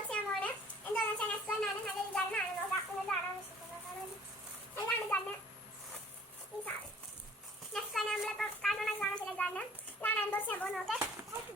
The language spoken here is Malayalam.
അൺബോക്സ് ചെയ്യാൻ പോണ്. എന്താണെന്ന് വെച്ചാൽ നെക്സ്റ്റ് ആണ് നല്ലൊരു ഗണ്ണാണ്. നോക്കാം നിങ്ങൾക്ക് കാണാൻ ഇഷ്ടപ്പെടുന്നത്. ഇതാണ് ഗണ്ണ്. ഈ സാധനം നെക്സ്റ്റ് ആണ് നമ്മളിപ്പോൾ കാർട്ടൂണൊക്കെ കാണത്തില്ല ഗണ്ണ്. ഇതാണ് അൺബോക്സ് ചെയ്യാൻ പോകുന്നത്. ഓക്കെ